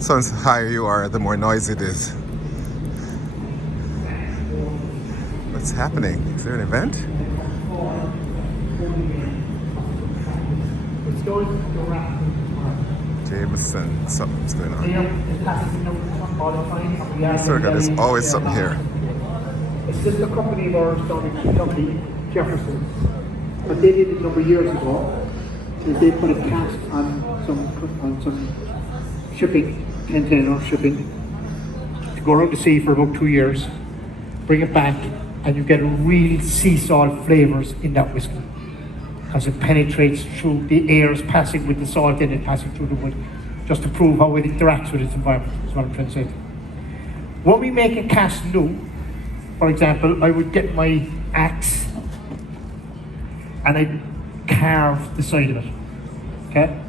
So the higher you are, the more noisy it is. What's happening? Is there an event? Jameson, something's going on. There's always something here. A sister company of ours down in Kentucky, Jefferson. What they did a number of years ago is they put a cast on some shipping, container shipping, to go around the sea for about 2 years, bring it back, and you get real sea salt flavours in that whiskey. As it penetrates through the airs passing with the salt in it, passing through the wood, just to prove how it interacts with its environment, is what I'm trying to say. When we make a cask new, for example, I would get my axe and I'd carve the side of it, okay?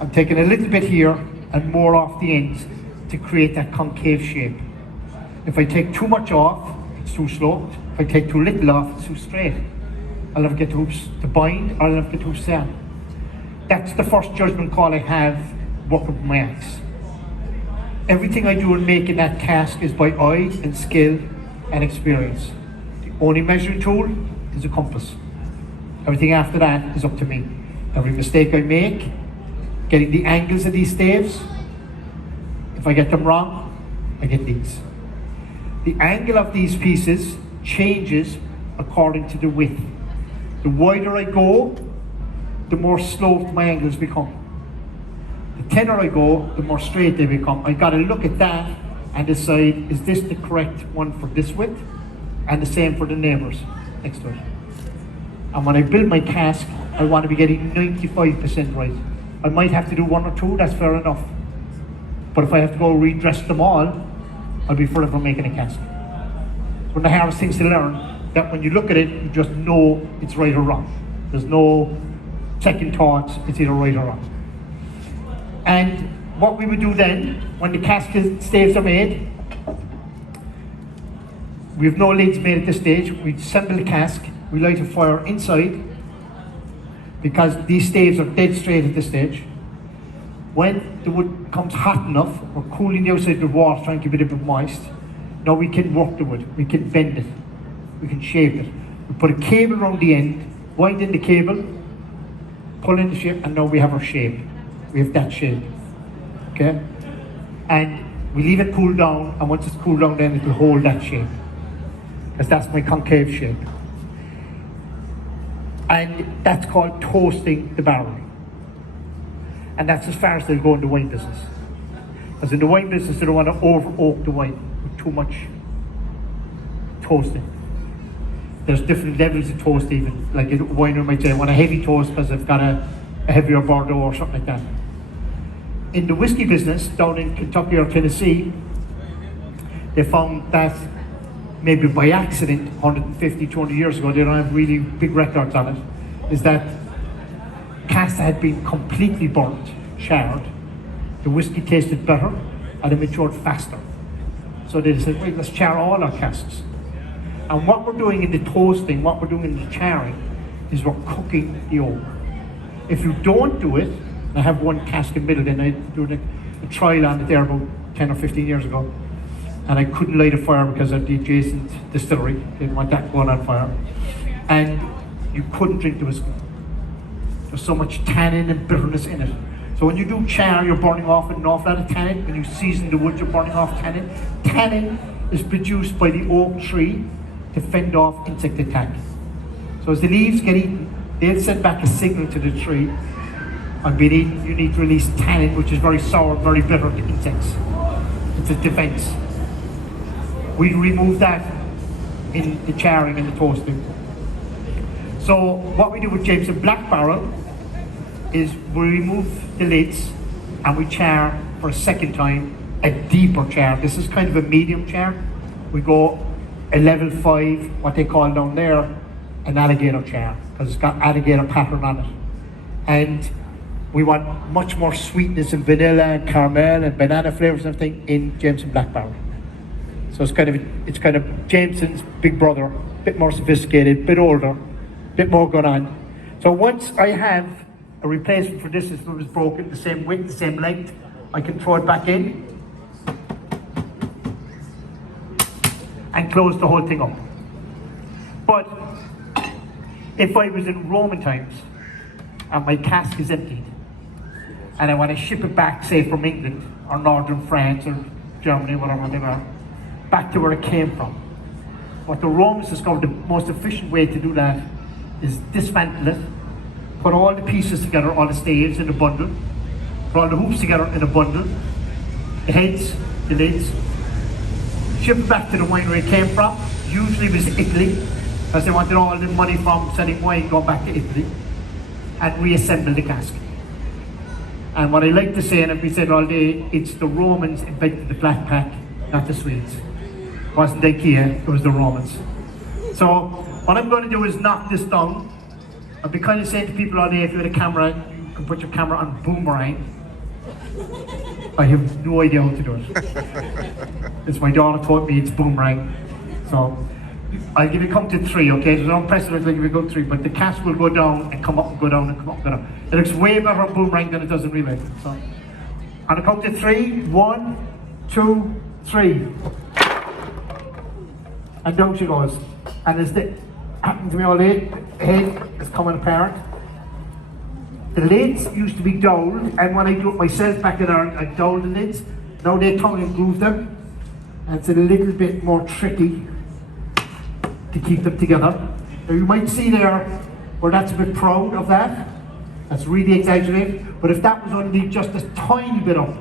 I'm taking a little bit here and more off the ends to create that concave shape. If I take too much off, it's too sloped. If I take too little off, it's too straight. I'll never get to bind, or I'll never get to sell. That's the first judgment call I have working with my axe. Everything I do in making that cask is by eye and skill and experience. The only measuring tool is a compass. Everything after that is up to me. Every mistake I make, getting the angles of these staves, if I get them wrong, I get these. The angle of these pieces changes according to the width. The wider I go, the more sloped my angles become. The thinner I go, the more straight they become. I gotta look at that and decide, is this the correct one for this width? And the same for the neighbours next to it. And when I build my cask, I want to be getting 95% right. I might have to do 1 or 2, that's fair enough. But if I have to go redress them all, I'll be forever making a cask. It's one of the hardest things to learn, that when you look at it, you just know it's right or wrong. There's no second thoughts, it's either right or wrong. And what we would do then, when the cask staves are made, we have no lids made at this stage. We assemble the cask, we light a fire inside, because these staves are dead straight at this stage. When the wood becomes hot enough, we're cooling the outside of the water, trying to keep it a bit moist. Now we can work the wood, we can bend it, we can shape it. We put a cable around the end, wind in the cable, pull in the shape, and now we have our shape. We have that shape, okay? And we leave it cool down, and once it's cooled down, then it will hold that shape. Because that's my concave shape. And that's called toasting the barrel. And that's as far as they'll go in the wine business. Because in the wine business, they don't want to over oak the wine with too much toasting. There's different levels of toast even. Like a winer might say, I want a heavy toast because I've got a heavier Bordeaux or something like that. In the whiskey business, down in Kentucky or Tennessee, they found that maybe by accident, 150, 200 years ago, they don't have really big records on it, is that casks had been completely burnt, charred. The whiskey tasted better and it matured faster. So they said, wait, let's char all our casks. And what we're doing in the toasting, what we're doing in the charring, is we're cooking the oak. If you don't do it, I have one cask in Middleton, I did a trial on it there about 10 or 15 years ago, and I couldn't light a fire because of the adjacent distillery, didn't want that going on fire. And you couldn't drink the whiskey. There's so much tannin and bitterness in it. So when you do char, you're burning off an awful lot of tannin. When you season the wood, you're burning off tannin. Tannin is produced by the oak tree to fend off insect attack. So as the leaves get eaten, they'll send back a signal to the tree, I'm being eaten, you need to release tannin, which is very sour, very bitter to insects. It's a defense. We remove that in the charring and the toasting. So what we do with Jameson Black Barrel is we remove the lids and we char for a second time, a deeper char. This is kind of a medium char. We go a level 5, what they call down there, an alligator char, because it's got alligator pattern on it. And we want much more sweetness and vanilla and caramel and banana flavors and everything in Jameson Black Barrel. So it's kind of Jameson's big brother, a bit more sophisticated, a bit older, a bit more going on. So once I have a replacement for this, if it was broken, the same width, the same length, I can throw it back in and close the whole thing up. But if I was in Roman times and my cask is emptied and I want to ship it back, say from England or northern France or Germany, whatever they were, back to where it came from, what the Romans discovered the most efficient way to do that is dismantle it, put all the pieces together, all the staves in a bundle, put all the hoops together in a bundle, the heads, the lids, ship it back to the winery it came from. Usually it was Italy, because they wanted all the money from selling wine going back to Italy, and reassemble the cask. And what I like to say, and I've been saying all day, it's the Romans invented the flat pack, not the Swedes. It wasn't IKEA, it was the Romans. So what I'm going to do is knock this down. I've been kind of saying to people all day, if you had a camera, you can put your camera on boomerang. I have no idea how to do it. It's my daughter taught me it's boomerang. So I'll give you count to 3, okay? There's no precedent, I'll give you go 3, but the cask will go down and come up and go down and come up and go down. It looks way better on boomerang than it does in relay. So on a count to 3, 1, 2, 3. And down she goes. And as it happened to me all day, the head is coming apart. The lids used to be dowled, and when I do it myself back in Ireland, I dowled the lids. Now they tongue and groove them. And it's a little bit more tricky to keep them together. Now you might see there where that's a bit proud of that. That's really exaggerated. But if that was only just a tiny bit up,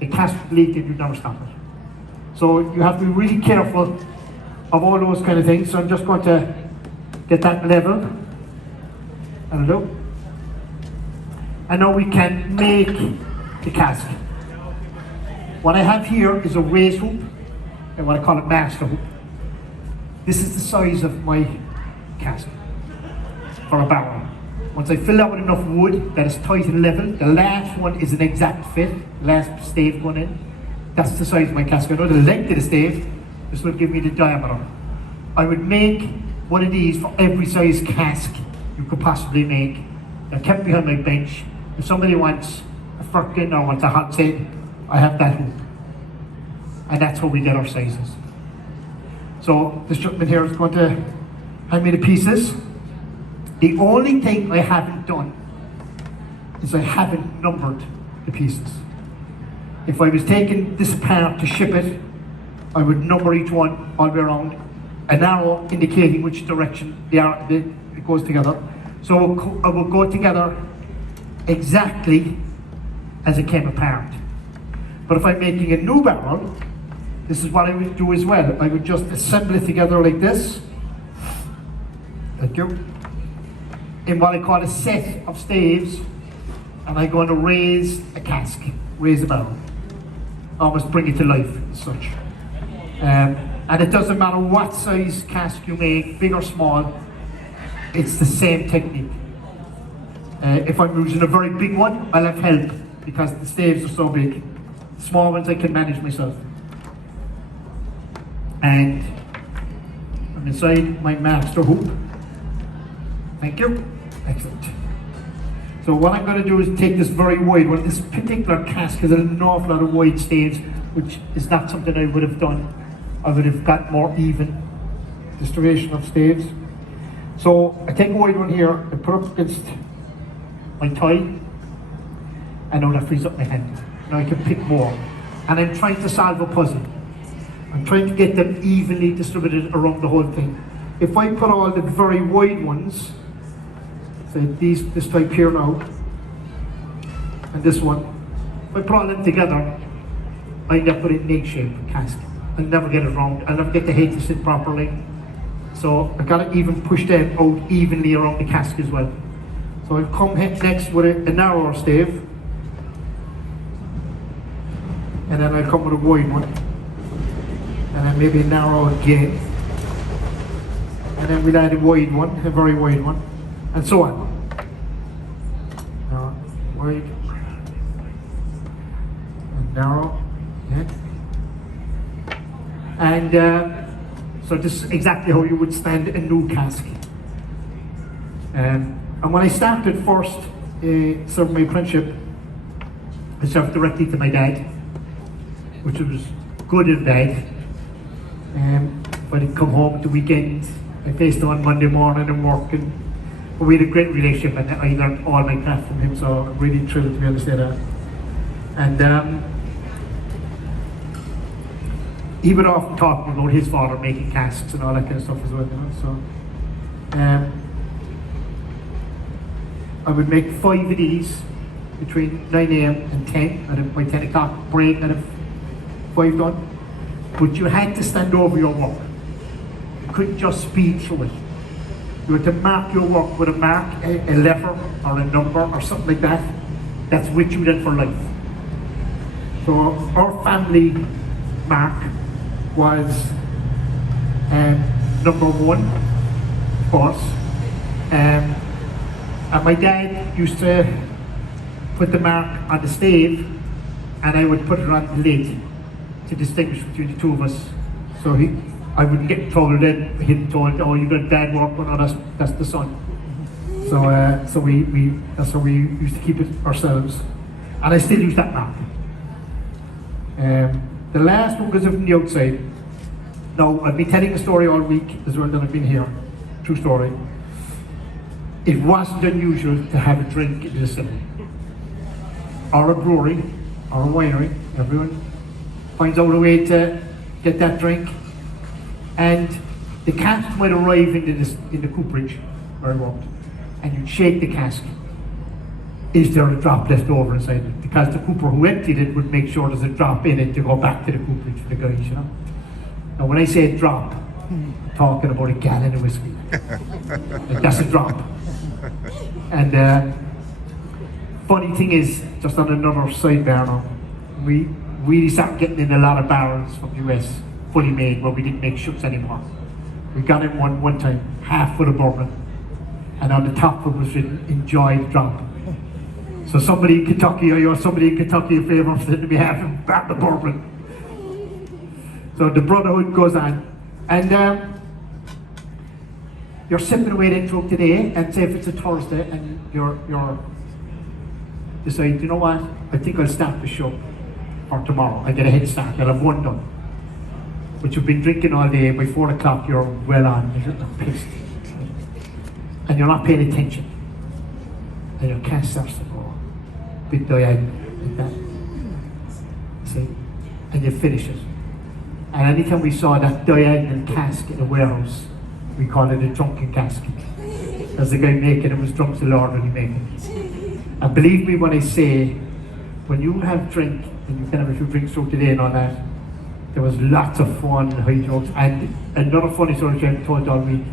the cask would leak and you'd never stop it. So you have to be really careful of all those kind of things. So I'm just going to get that level. And look. And now we can make the cask. What I have here is a raise hoop, and what I call a master hoop. This is the size of my cask for a barrel. Once I fill that with enough wood that is tight and level, the last one is an exact fit, last stave going in. That's the size of my cask. I know the length of the stave, this will give me the diameter. I would make one of these for every size cask you could possibly make. They're kept behind my bench. If somebody wants a firkin or wants a hogshead, I have that hoop. And that's how we get our sizes. So this gentleman here is going to hand me the pieces. The only thing I haven't done is I haven't numbered the pieces. If I was taking this apart to ship it, I would number each one all the way around, an arrow indicating which direction it goes together. So I will go together exactly as it came apart. But if I'm making a new barrel, this is what I would do as well. I would just assemble it together like this. Thank you. In what I call a set of staves, and I'm going to raise a cask, raise a barrel. Almost bring it to life as such. And it doesn't matter what size cask you make, big or small, it's the same technique. If I'm using a very big one, I'll have help because the staves are so big. Small ones I can manage myself. And I'm inside my master hoop. Thank you. Excellent. So what I'm going to do is take this very wide one. This particular cask has an awful lot of wide staves, which is not something I would have done. I would have got more even distribution of staves. So I take a wide one here, I put up against my tie, and now that frees up my hand. Now I can pick more. And I'm trying to solve a puzzle. I'm trying to get them evenly distributed around the whole thing. If I put all the very wide ones, say this type here now, and this one, if I put all them together, I end up with an egg-shaped cask. I'll never get it round. I'll never get the head to sit properly. So I've got to even push them out evenly around the cask as well. So I've come next with a narrower stave, and then I'll come with a wide one, and then maybe a narrow again, and then we'll add a wide one, a very wide one, and so on. Narrow, wide, and narrow, yeah. And so this is exactly how you would stand a new cask. And when I started first serving my apprenticeship, myself directly to my dad, which was good and bad. When I'd come home at the weekend, I faced him on Monday morning and working. But we had a great relationship, and I learned all my craft from him, so I'm really thrilled to be able to say that. And he would often talk about his father making casks and all that kind of stuff as well, you know. So I would make 5 of these between 9 a.m. and 10, and my 10 o'clock break, and have 5 done. But you had to stand over your work. You couldn't just speed through it. You had to mark your work with a mark, a letter or a number or something like that. That's with you then for life. So our family mark was number 1, of course. And my dad used to put the mark on the stave, and I would put it on the lid to distinguish between the two of us. So I wouldn't get in trouble then, him told, oh, you got bad work, well, no, that's the son. So that's how we used to keep it ourselves. And I still use that mark. The last one goes up from the outside. Now, I've been telling a story all week as well that I've been here. True story. It wasn't unusual to have a drink in the distillery, or a brewery, or a winery. Everyone finds out a way to get that drink. And the cask might arrive in the cooperage where I worked, and you'd shake the cask. Is there a drop left over inside it? Because the cooper who emptied it would make sure there's a drop in it to go back to the cooperage for the guys, you know. Now when I say drop, I'm talking about a gallon of whiskey. Like, that's a drop. And funny thing is, just on another sidebar now, we really started getting in a lot of barrels from the US, fully made, where we didn't make shoots anymore. We got in one time, half full of bourbon, and on the top of it was written, enjoy the drop. So somebody in Kentucky, or you're somebody in Kentucky in favour of sitting behalf and back the bourbon. So the brotherhood goes on. And you're sipping away then through today, and say if it's a Thursday, and you're decide, you know what, I think I'll start the show, or tomorrow, I get a head start, I'll have 1 done. But you've been drinking all day, by 4 o'clock you're well on, you're pissed. And you're not paying attention. And your cask starts to go a bit diagonal, like that. See? And you finish it. And anytime we saw that diagonal cask in a warehouse, we call it a drunken cask. Because the guy making it was drunk to the Lord when he made it. And believe me when I say, when you have drink, and you can have a few drinks through today and all that, there was lots of fun, high jokes. And another funny story I told all week.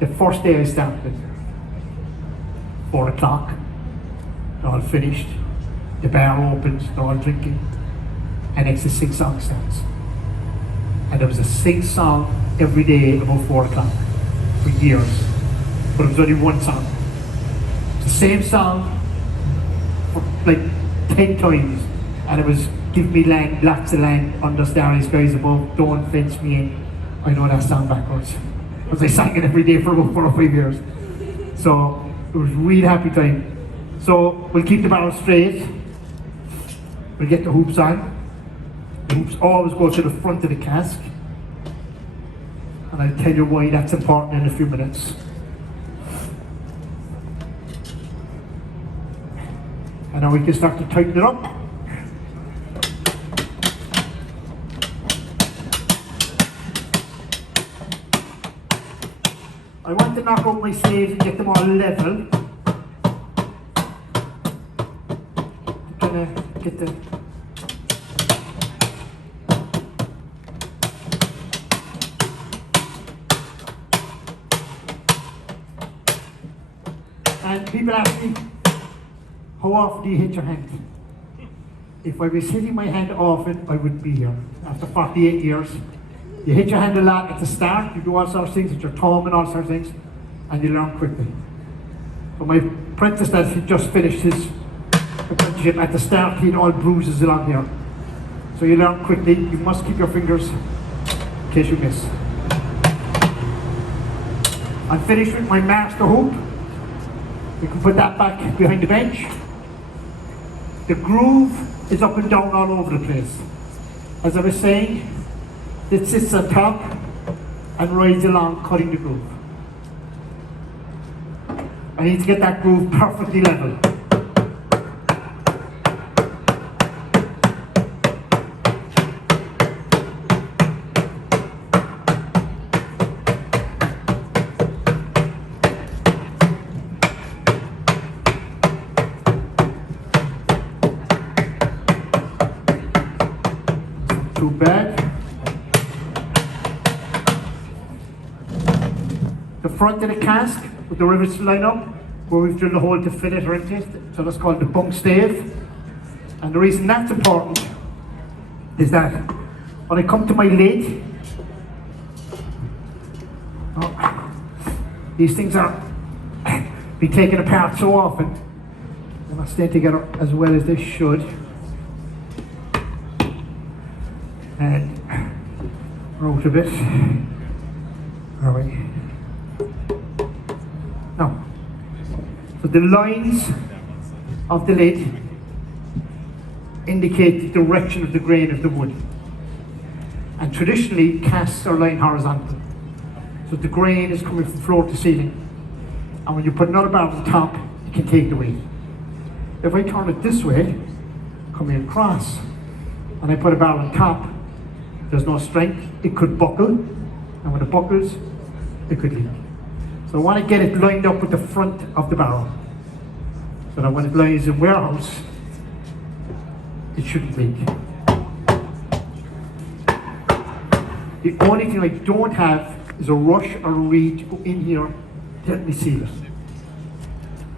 The first day I started, 4 o'clock, they're all finished, the bar opens, they're all drinking, and it's a sing-song starts. And there was a sing-song every day about 4 o'clock for years, but it was only one song. The same song for like 10 times, and it was give me land, lots of land, under starry skies above, don't fence me in. I know that song backwards, because I sang it every day for about 4 or 5 years. So it was a really happy time. So we'll keep the barrel straight, we'll get the hoops on. The hoops always go to the front of the cask, and I'll tell you why that's important in a few minutes. And now we can start to tighten it up. I want to knock out my staves and get them all level. I'm gonna get the and people ask me, how often do you hit your hand? If I was hitting my hand often, I wouldn't be here. After 48 years, you hit your hand a lot at the start, you do all sorts of things with your thumb and all sorts of things, and you learn quickly. But my apprentice that he just finished his apprenticeship, at the start he had all bruises along here. So you learn quickly, you must keep your fingers in case you miss. I'm finished with my master hoop. You can put that back behind the bench. The groove is up and down all over the place. As I was saying, it sits on top and rides along cutting the groove. I need to get that groove perfectly level. Too bad. The front of the cask with the rivets line up, where we've drilled a hole to fit it or into it, so that's called the bunk stave. And the reason that's important is that when I come to my lid, these things are be taken apart so often, they're not staying together as well as they should. And out a bit. Are we? No. So the lines of the lid indicate the direction of the grain of the wood. And traditionally, casks are lying horizontal. So the grain is coming from floor to ceiling. And when you put another barrel on top, it can take the weight. If I turn it this way, coming across, and I put a barrel on top, there's no strength, it could buckle, and when it buckles, it could leak. So I want to get it lined up with the front of the barrel, so that when it lies in warehouse, it shouldn't leak. The only thing I don't have is a rush or a reed to go in here to help me seal it.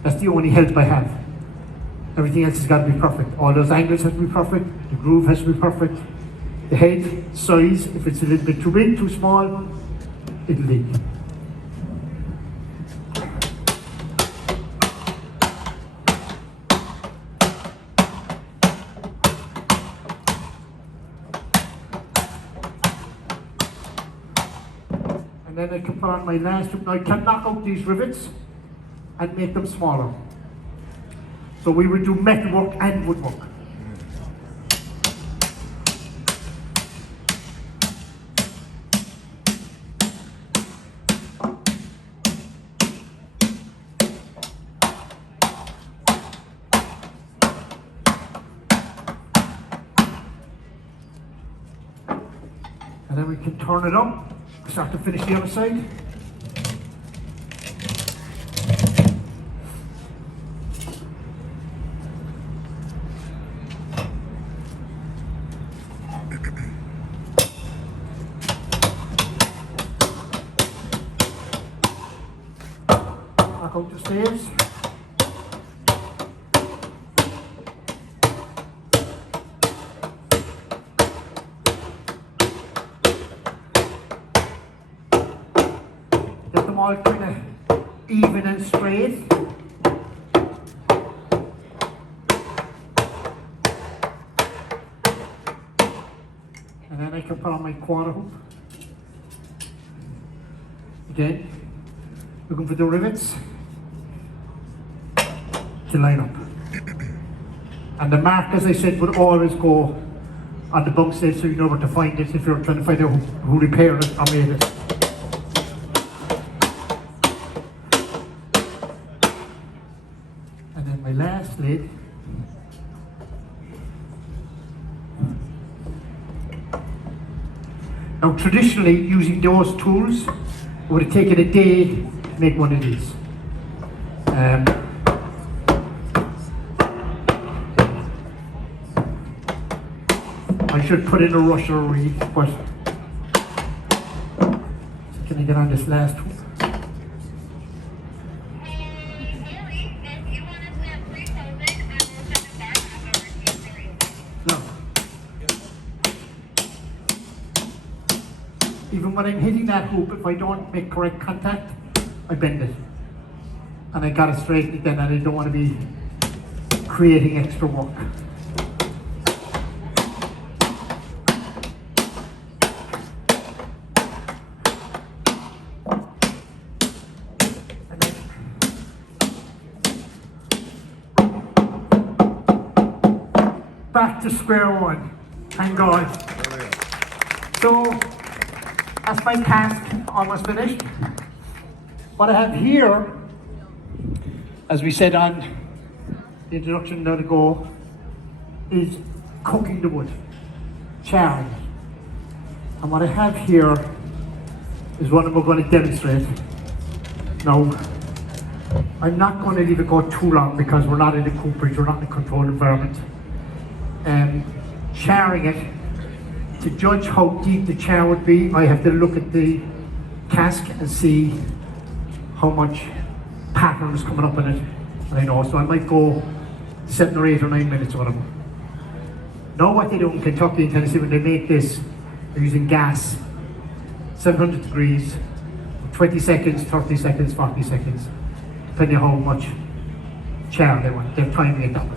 That's the only help I have. Everything else has got to be perfect. All those angles have to be perfect, the groove has to be perfect. The head size, if it's a little bit too big, too small, it'll leak. And then I can put on my last, now I can knock out these rivets and make them smaller. So we will do metalwork and woodwork. And then we can turn it up, start to finish the other side. Knock out the staves. All kind of even and straight. And then I can put on my quarter hoop. Again, looking for the rivets to line up. And the mark, as I said, would always go on the bunk stave so you know where to find it if you're trying to find out who repaired it or made it. My last lid. Now traditionally, using those tools, it would have taken a day to make one of these. I should put in a rush or a reed, but can I get on this last one? Even when I'm hitting that hoop, if I don't make correct contact, I bend it. And I gotta straighten it then, and I don't want to be creating extra work. to square one. Thank God. Brilliant. So, that's my cask almost finished. What I have here, as we said on the introduction now to go, is cooking the wood, charring. And what I have here is what we're going to demonstrate. Now, I'm not going to leave it go too long because we're not in a cooperage, we're not in a controlled environment. Charring it, to judge how deep the char would be, I have to look at the cask and see how much pattern is coming up in it. And I know, so I might go 7 or 8 or 9 minutes or whatever. Now what they do in Kentucky and Tennessee when they make this, they're using gas, 700 degrees, 20 seconds, 30 seconds, 40 seconds, depending on how much char they want. They're timing it up.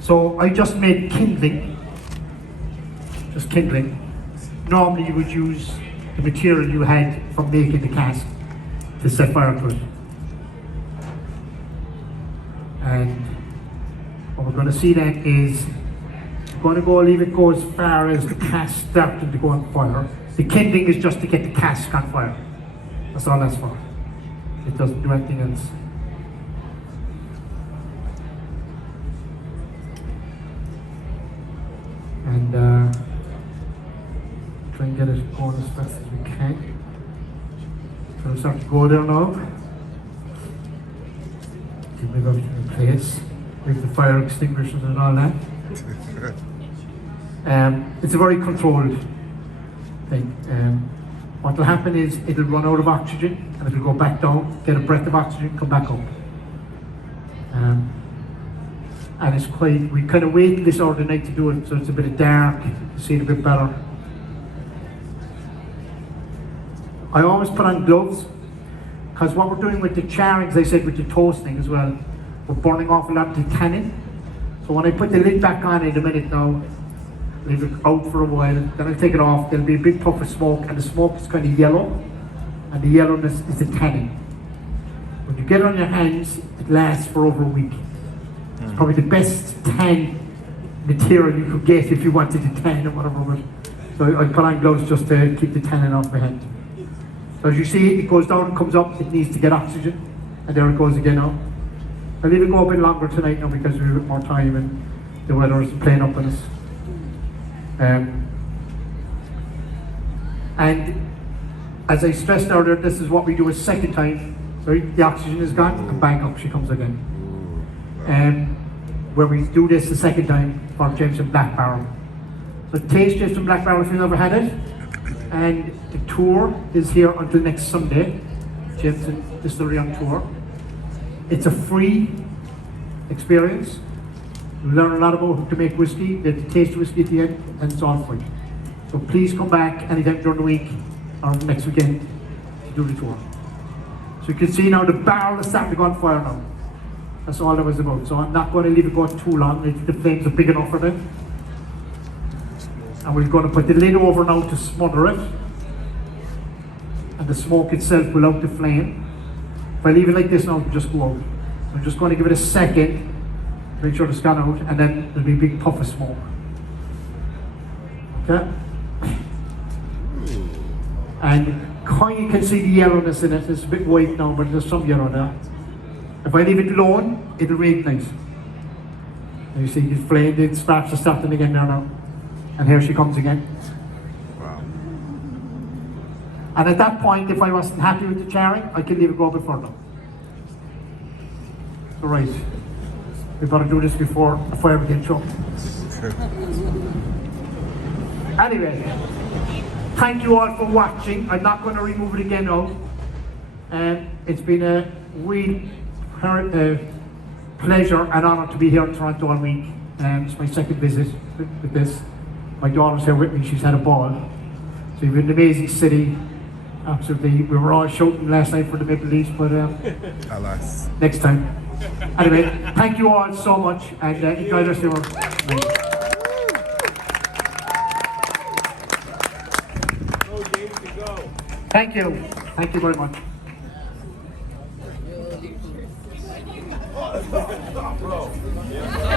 So I just made kindling. Just kindling. Normally you would use the material you had from making the cask to set fire to it. And what we're going to see then is, we're going to go leave it go as far as the cask starting to go on fire. The kindling is just to get the cask on fire. That's all that's for. It doesn't do anything else. And try and get it going as fast as we can. So we start to go there now. Move everything in place. Leave the fire extinguishers and all that. It's a very controlled thing. What will happen is it'll run out of oxygen and it'll go back down, get a breath of oxygen, come back up. And it's quite, we kind of wait this hour of the night to do it so it's a bit of dark, to see it a bit better. I always put on gloves, because what we're doing with the charring, as I said, with the toasting as well, we're burning off a lot of the tannin. So when I put the lid back on in a minute now, leave it out for a while, then I'll take it off, there'll be a big puff of smoke, and the smoke is kind of yellow, and the yellowness is the tannin. When you get it on your hands, it lasts for over a week. It's probably the best tan material you could get if you wanted to tan or whatever. So I put on gloves just to keep the tannin off my hand. So as you see, it goes down, it comes up, it needs to get oxygen, and there it goes again now. I'll leave it go a bit longer tonight now because we have a bit more time and the weather is playing up on us. And as I stressed earlier, this is what we do a second time. So the oxygen is gone, and bang, up she comes again. Where we do this the second time for Jameson Black Barrel. So taste Jameson Black Barrel if you've never had it. And the tour is here until next Sunday. Jameson Distillery on tour. It's a free experience. You learn a lot about how to make whiskey, you get to taste whiskey at the end, and it's all free. So please come back anytime during the week or next weekend to do the tour. So you can see now the barrel is starting to go on fire now. That's all that was about. So I'm not going to leave it go too long. The flames are big enough for them. And we're going to put the lid over now to smother it. And the smoke itself will out the flame. If I leave it like this now, it'll just go out. So I'm just going to give it a second to make sure it's gone out, and then there'll be a big puff of smoke. Okay? And you can see the yellowness in it. It's a bit white now, but there's some yellow there. If I leave it alone, it'll reignite. And you see the flame, the sparks are starting again there now. And here she comes again. Wow. And at that point, if I wasn't happy with the charring, I could leave it go a bit further. So right, we better do this before the fire begins choked. Anyway, thank you all for watching. I'm not going to remove it again now. It's been a real pleasure and honour to be here in Toronto all week. It's my second visit with this. My daughter's here with me, she's had a ball. So you've been an amazing city, absolutely. We were all shouting last night for the Maple Leafs, but Alas. next time. Anyway, thank you all so much, and enjoy the rest of your night. Thank you. Thank you very much.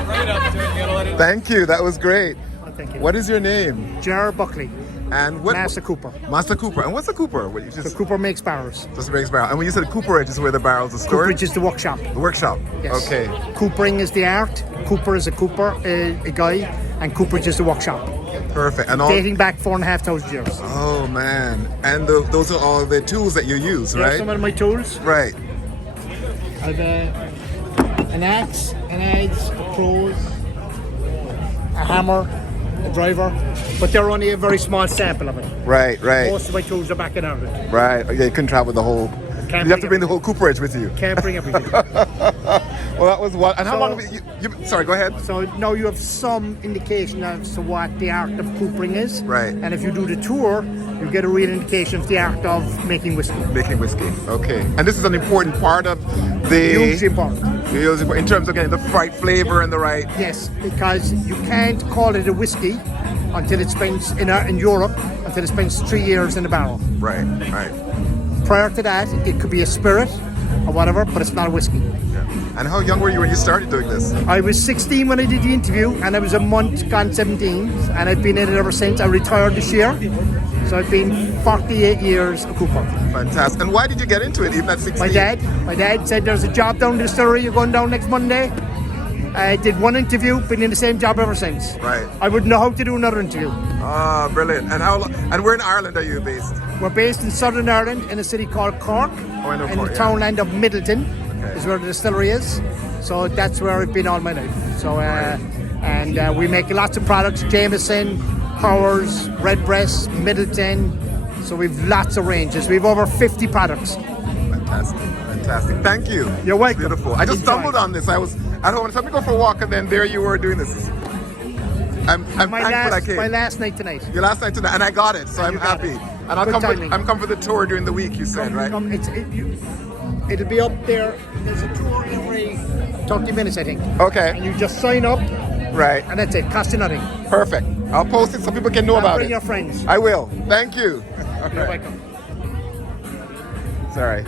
Right up to it, you gotta let it Thank you. That was great. Oh, thank you. What is your name? Ger Buckley, And what? Master Cooper. Master Cooper. And what's a Cooper? What you So just Cooper makes barrels. just makes barrel. And when you said cooperage is where the barrels are stored. Cooperage is the workshop. The workshop. Yes. Okay. Coopering is the art. Cooper is a cooper, a guy, and Cooperage is the workshop. Perfect. And all. Dating back 4,500 years. Oh man. And those are all the tools that you use, Here's right? some of my tools. Right. I've an axe, an adze, a crows, a hammer, a driver, but they're only a very small sample of it. Right. Right. Most of my tools are back in Ireland. Right. Yeah, you couldn't travel the whole. Can't You have to bring bring the whole cooperage with you. Can't bring everything. Well, that was what. And how So- long? Have you, sorry. Go ahead. So now you have some indication as to what the art of coopering is. Right. And if you do the tour, you get a real indication of the art of making whiskey. Making whiskey. Okay. And this is an important part of the. Hugely important. In terms of getting the right flavor and the right. Yes, because you can't call it a whiskey until it spends in Europe until it spends 3 years in a barrel. Right. Right. Prior to that, it could be a spirit or whatever, but it's not a whiskey. Yeah. And how young were you when you started doing this? I was 16 when I did the interview, and I was a month gone 17, and I've been in it ever since. I retired this year, so I've been 48 years a cooper. Fantastic. And why did you get into it even at 16? My dad said there's a job down the distillery. You're going down next Monday. I did one interview, been in the same job ever since. Right. I wouldn't know how to do another interview. Ah, brilliant. And and where in Ireland are you based? We're based in Southern Ireland in a city called Cork, Oh, I know in Cork, the yeah. townland of Middleton, Okay. is where the distillery is. So that's where I've been all my life. So we make lots of products: Jameson, Powers, Redbreast, Middleton. So we've lots of ranges. We've over 50 products. Fantastic. Fantastic. Thank you. You're welcome. It's beautiful. I just Enjoy. stumbled on this. I was at home and said, let me go for a walk, and then there you were doing this. I'm thankful I came. My last night tonight. Your last night tonight, and I got it, so I'm you got happy. it. And I'll Good come. timing. I'm come for the tour during the week. You said, right? It'll be up there. There's a tour every 30 minutes, I think. Okay. And you just sign up, Right. and that's it. Cost you nothing. Perfect. I'll post it so people can know And about bring it. your friends. I will. Thank you. You're welcome. Sorry.